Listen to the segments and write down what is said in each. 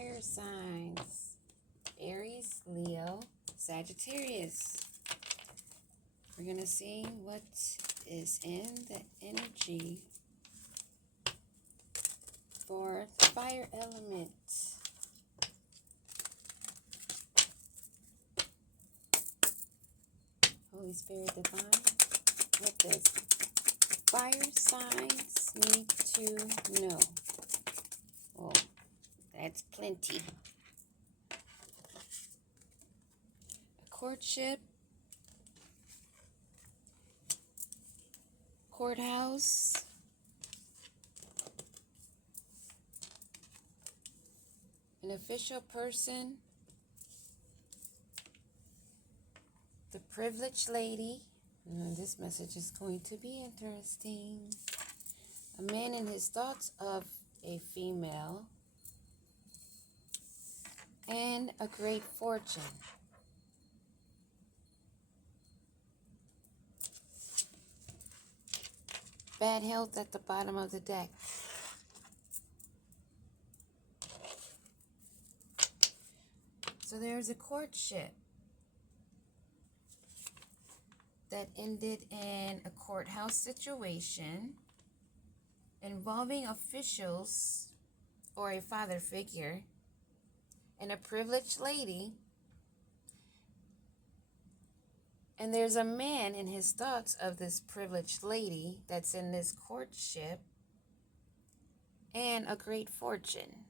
fire signs: Aries, Leo, Sagittarius. We're going to see what is in the energy for the fire element. Holy Spirit Divine, what does fire signs need to know? Oh, that's plenty. A courtship, courthouse, an official person, the privileged lady. This message is going to be interesting. A man in his thoughts of a female, and a great fortune. Bad health at the bottom of the deck. So there's a courtship that ended in a courthouse situation involving officials or a father figure and a privileged lady. And there's a man in his thoughts of this privileged lady that's in this courtship and a great fortune.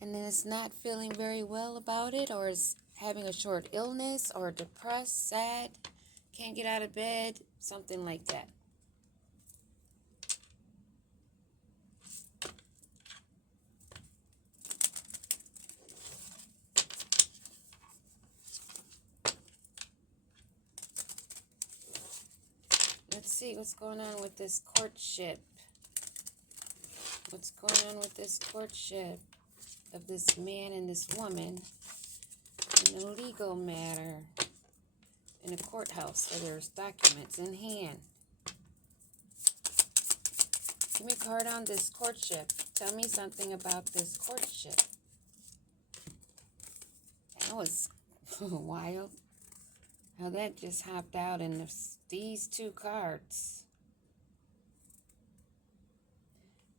And then it's not feeling very well about it, or is having a short illness, or depressed, sad, can't get out of bed, something like that. Let's see what's going on with this courtship. What's going on with this courtship of this man and this woman in a legal matter in a courthouse where there's documents in hand. Give me a card on this courtship. Tell me something about this courtship. That was wild. How that just hopped out in these two cards.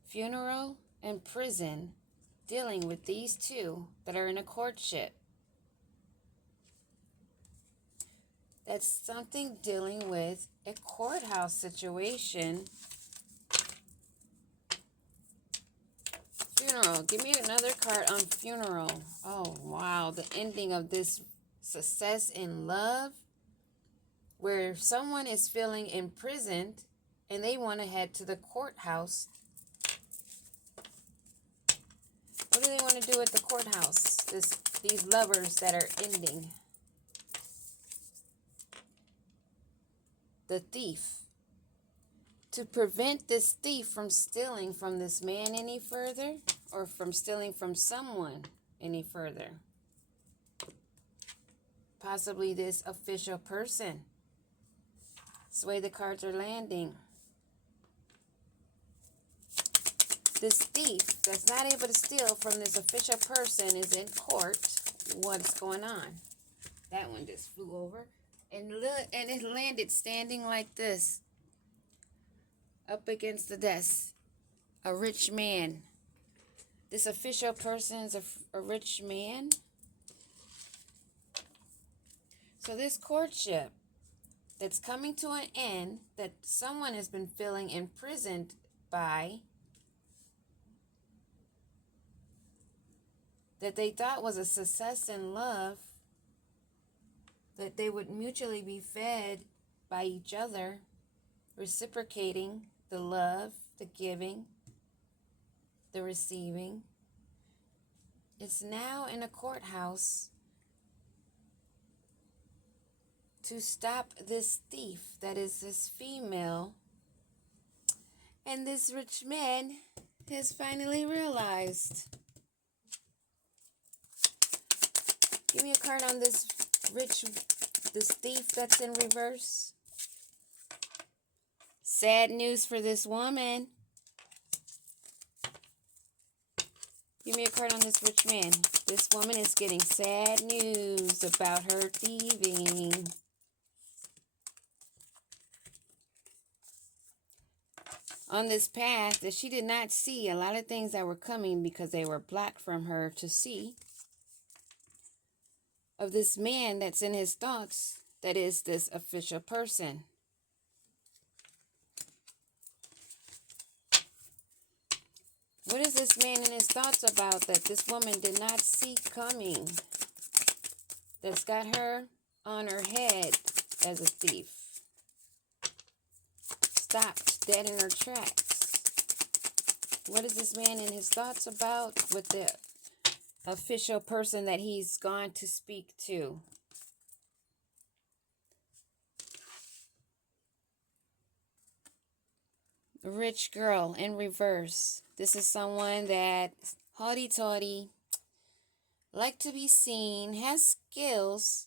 Funeral and prison, dealing with these two that are in a courtship. That's something dealing with a courthouse situation. Funeral. Give me another card on funeral. Oh, wow. The ending of this success in love, where someone is feeling imprisoned and they want to head to the courthouse. What do they want to do at the courthouse? These lovers that are ending. The thief. To prevent this thief from stealing from this man any further, or from stealing from someone any further. Possibly this official person. That's the way the cards are landing. This thief that's not able to steal from this official person is in court. What's going on? That one just flew over. And look, and it landed standing like this. Up against the desk. A rich man. This official person is a rich man. So this courtship that's coming to an end, that someone has been feeling imprisoned by, that they thought was a success in love, that they would mutually be fed by each other, reciprocating the love, the giving, the receiving. It's now in a courthouse to stop this thief that is this female. And this rich man has finally realized. Give me a card on this thief that's in reverse. Sad news for this woman. Give me a card on this rich man. This woman is getting sad news about her thieving. On this path that she did not see a lot of things that were coming because they were blocked from her to see. Of this man that's in his thoughts, that is this official person. What is this man in his thoughts about that this woman did not see coming? That's got her on her head as a thief. Stopped dead in her tracks. What is this man in his thoughts about with the official person that he's gone to speak to? Rich girl in reverse. This is someone that haughty-taughty, like to be seen, has skills,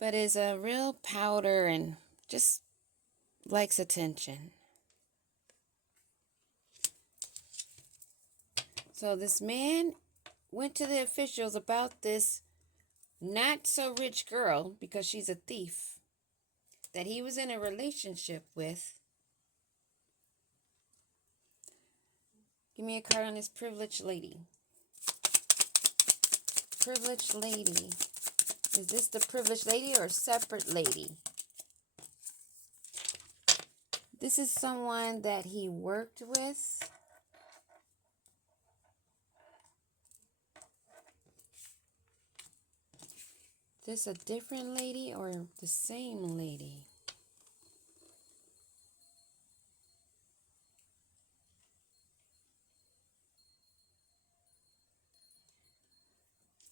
but is a real powder and just likes attention. So this man went to the officials about this not so rich girl, because she's a thief, that he was in a relationship with. Give me a card on this privileged lady. Privileged lady. Is this the privileged lady or a separate lady? This is someone that he worked with. This a different lady or the same lady?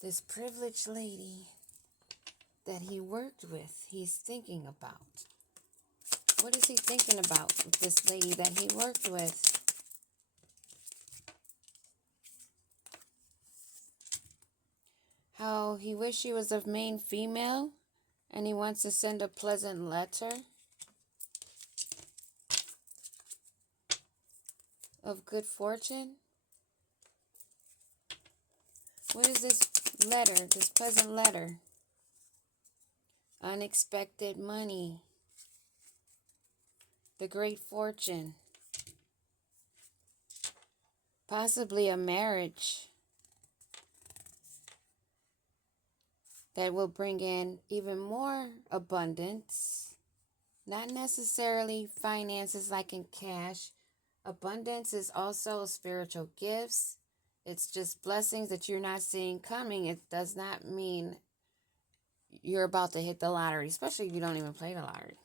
This privileged lady that he worked with, he's thinking about. What is he thinking about with this lady that he worked with? How he wished he was a main female and he wants to send a pleasant letter of good fortune. What is this letter, this pleasant letter? Unexpected money. The great fortune. Possibly a marriage that will bring in even more abundance. Not necessarily finances like in cash. Abundance is also spiritual gifts. It's just blessings that you're not seeing coming. It does not mean you're about to hit the lottery, especially if you don't even play the lottery.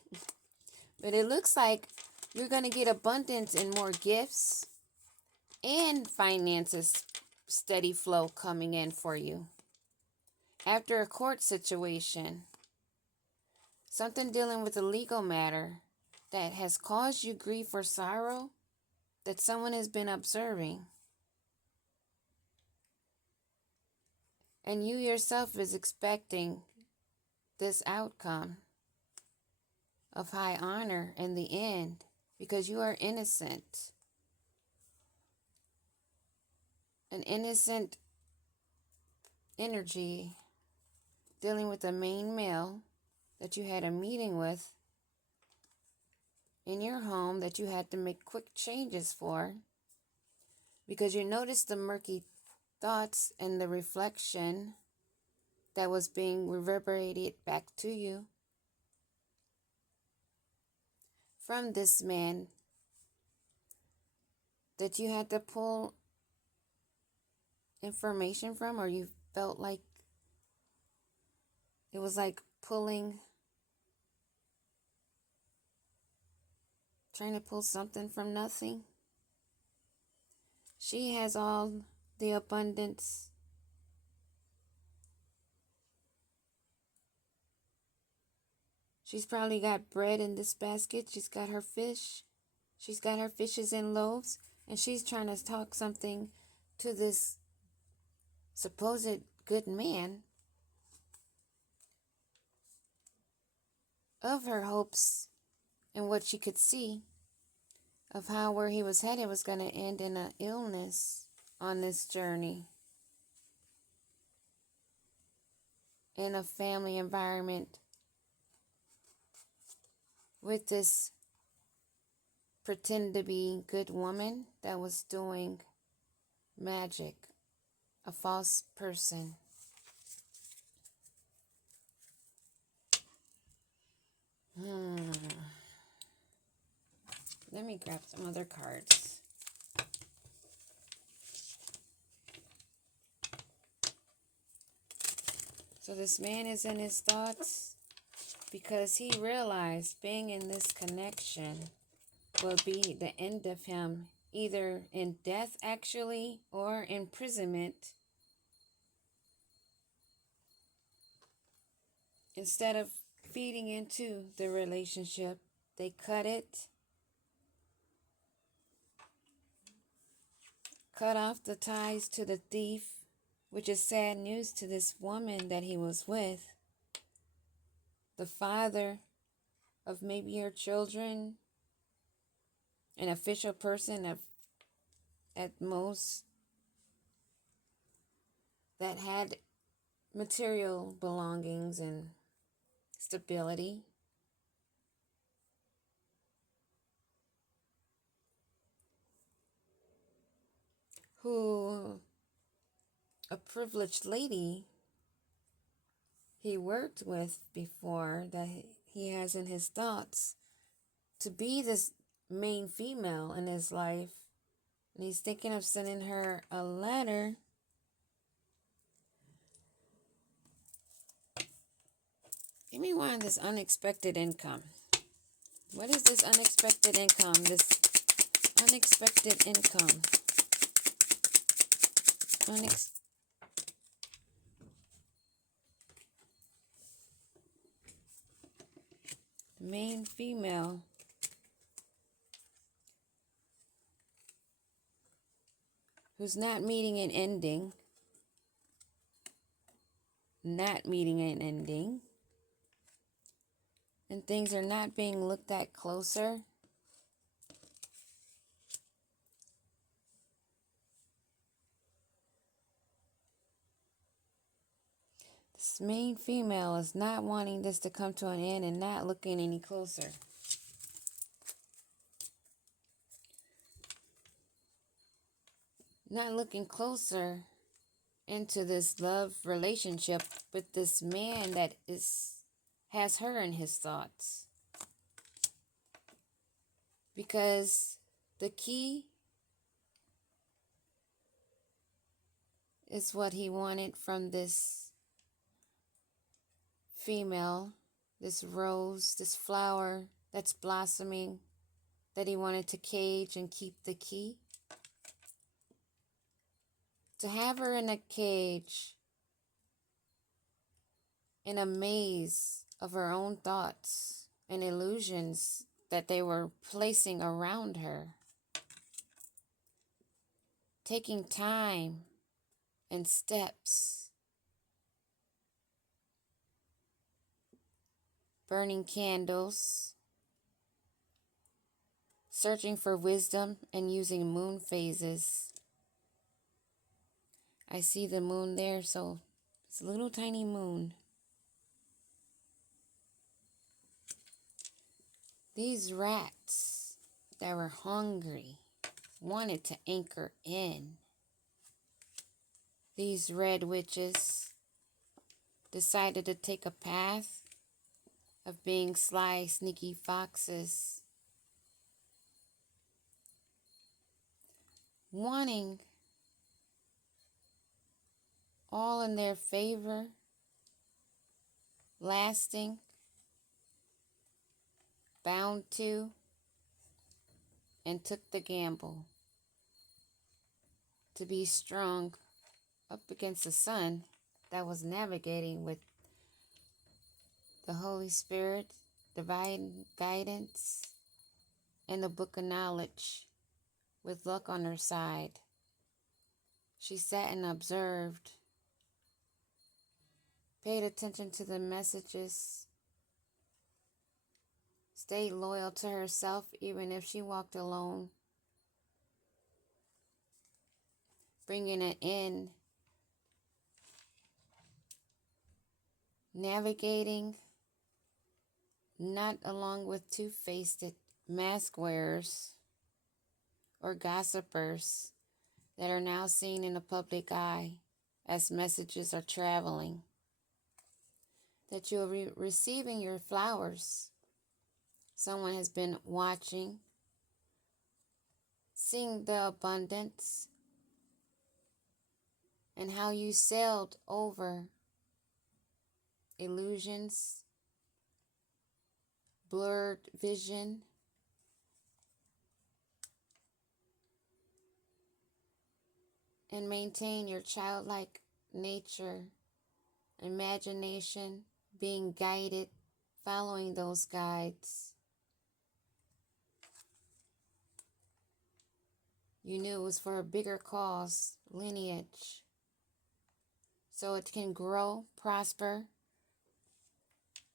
But it looks like you're going to get abundance and more gifts and finances, steady flow coming in for you. After a court situation, something dealing with a legal matter that has caused you grief or sorrow that someone has been observing. And you yourself is expecting this outcome of high honor in the end because you are innocent. An innocent energy dealing with a main male that you had a meeting with in your home that you had to make quick changes for because you noticed the murky thoughts and the reflection that was being reverberated back to you from this man that you had to pull information from, or you felt like it was like trying to pull something from nothing. She has all the abundance. She's probably got bread in this basket. She's got her fish. She's got her fishes in loaves. And she's trying to talk something to this supposed good man of her hopes and what she could see of how where he was headed was going to end in an illness on this journey, in a family environment with this pretend to be good woman that was doing magic, a false person. Let me grab some other cards. So this man is in his thoughts because he realized being in this connection will be the end of him, either in death actually or imprisonment. Instead of feeding into the relationship, they cut it, cut off the ties to the thief, which is sad news to this woman that he was with, the father of maybe her children, an official person at most that had material belongings and stability. Who, a privileged lady he worked with before that he has in his thoughts to be this main female in his life. And he's thinking of sending her a letter. Give me one of this unexpected income. What is this unexpected income? This unexpected income. Main female. Who's not meeting an ending. Not meeting an ending. And things are not being looked at closer. This main female is not wanting this to come to an end and not looking any closer. Not looking closer into this love relationship with this man that has her in his thoughts. Because the key is what he wanted from this female, this rose, this flower that's blossoming, that he wanted to cage and keep the key. To have her in a cage, in a maze of her own thoughts and illusions that they were placing around her. Taking time and steps. Burning candles. Searching for wisdom and using moon phases. I see the moon there, so it's a little tiny moon. These rats that were hungry wanted to anchor in. These red witches decided to take a path of being sly, sneaky foxes, wanting all in their favor, lasting, bound to, and took the gamble to be strong up against the sun that was navigating with the Holy Spirit, divine guidance, and the book of knowledge with luck on her side. She sat and observed, paid attention to the messages, stayed loyal to herself even if she walked alone, bringing it in, navigating not along with two-faced mask wearers or gossipers that are now seen in the public eye as messages are traveling. That you'll be receiving your flowers. Someone has been watching, seeing the abundance and how you sailed over illusions, blurred vision, and maintain your childlike nature, imagination, being guided, following those guides. You knew it was for a bigger cause, lineage, so it can grow, prosper,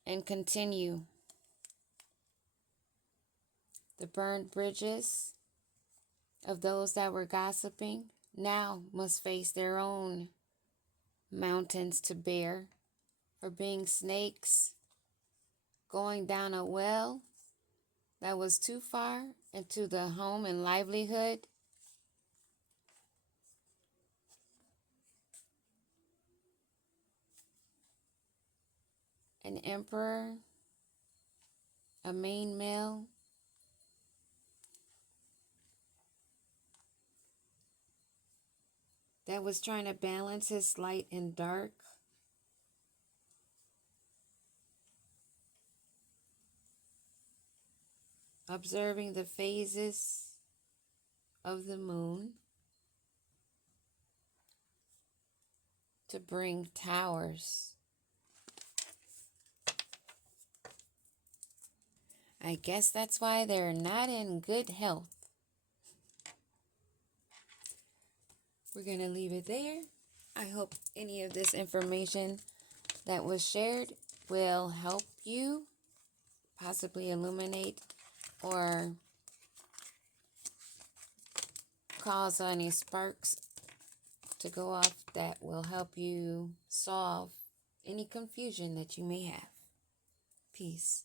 and continue. The burned bridges of those that were gossiping now must face their own mountains to bear for being snakes, going down a well that was too far into the home and livelihood. An emperor, a main male, that was trying to balance his light and dark. Observing the phases of the moon to bring towers. I guess that's why they're not in good health. We're going to leave it there. I hope any of this information that was shared will help you possibly illuminate or cause any sparks to go off that will help you solve any confusion that you may have. Peace.